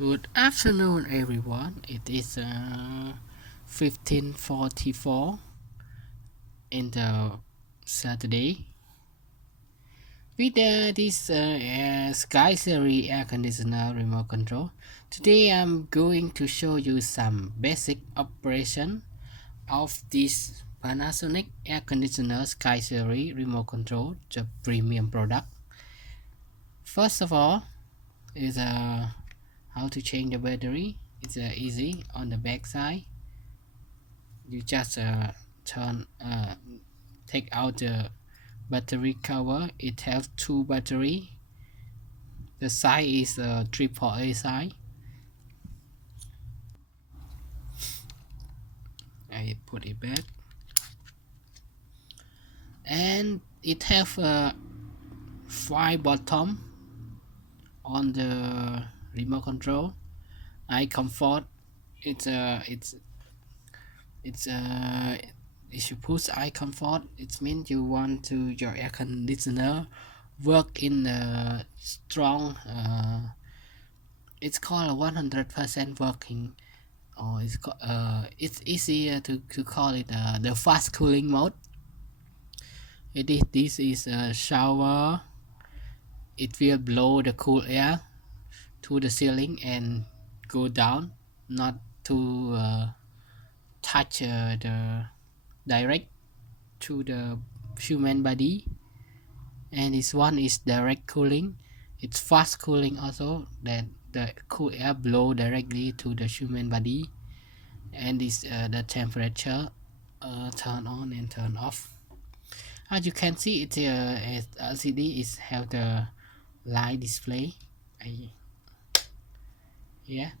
Good afternoon, everyone. It is 15:44 in the Saturday. With this Sky Series air conditioner remote control, today I'm going to show you some basic operation of this Panasonic air conditioner Sky Series remote control, the premium product. First of all, is how to change the battery. It's easy. On the back side, you just take out the battery cover. It has two battery. The size is AAA size. I put it back, and it have five bottom on the remote control. ICOMFORT. It's if you push ICOMFORT, it means you want to your air conditioner work in a strong it's called 100% working, or it's easier to call it the fast cooling mode. This is a shower. It will blow the cool air to the ceiling and go down, not to touch the direct to the human body. And this one is direct cooling. It's fast cooling also, that the cool air blow directly to the human body. And this the temperature turn on and turn off. As you can see, it LCD is have the light display. Yeah,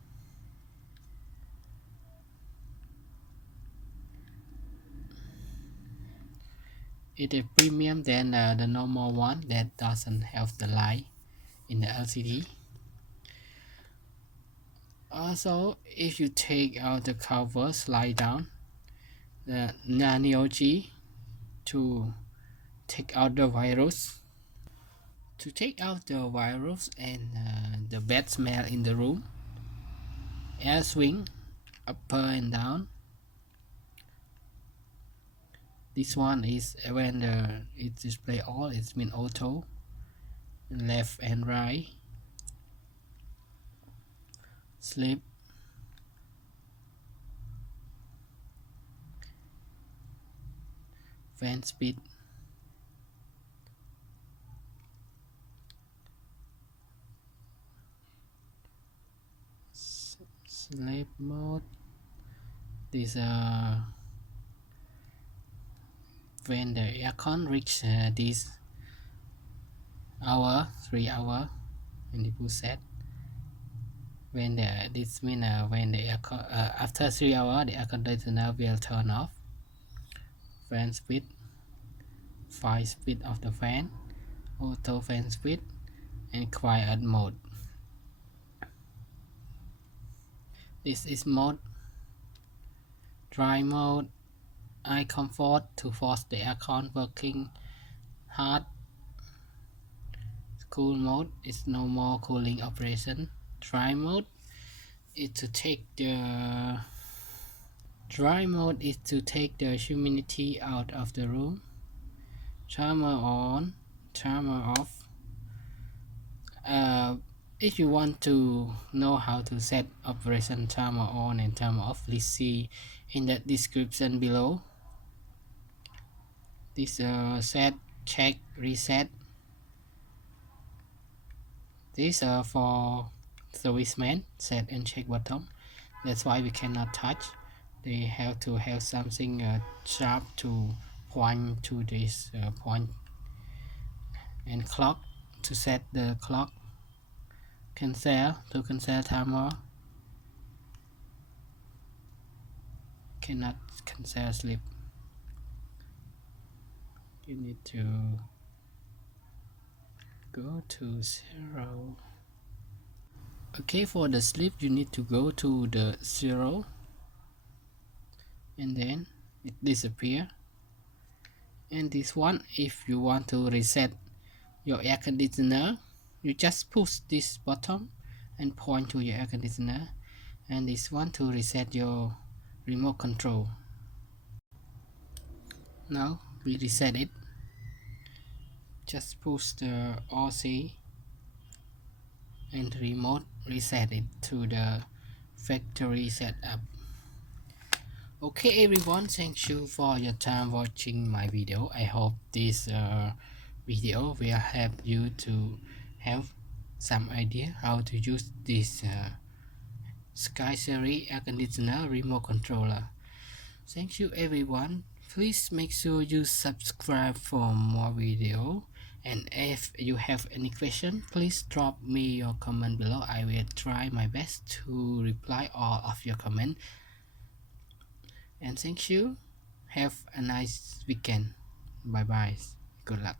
it is premium than the normal one that doesn't have the light in the LCD. Also, if you take out the cover, slide down the NANOE G to take out the virus. To take out the virus and the bad smell in the room, air swing upper and down. This one is when it display all, it's mean auto, left and right, sleep, fan speed, sleep mode. This when the aircon reach this hour, 3 hour, when you push set, when this mean when the aircon after 3 hour the air conditioner will turn off. Fan speed, 5 speed of the fan, auto fan speed, and quiet mode. This is mode. Dry mode, ICOMFORT to force the aircon working hard. Cool mode is no more cooling operation. Dry mode is to take the humidity out of the room. Timer on, timer off. If you want to know how to set operation timer on and timer off, please see in the description below. This set, check, reset. These are for servicemen, set and check button. That's why we cannot touch. They have to have something sharp to point to this point. And clock to set the clock. Cancel to cancel timer. Cannot cancel sleep. You need to go to 0. Okay, for the sleep you need to go to the 0, and then it disappear. And this one, if you want to reset your air conditioner, you just push this button and point to your air conditioner, and this one to reset your remote control. Now we reset it. Just push the RC and remote reset it to the factory setup. Okay everyone, thank you for your time watching my video. I hope this video will help you to have some idea how to use this Sky Series air conditioner remote controller. Thank you everyone. Please make sure you subscribe for more video, and if you have any question, please drop me your comment below. I will try my best to reply all of your comment. And thank you. Have a nice weekend. Bye bye. Good luck.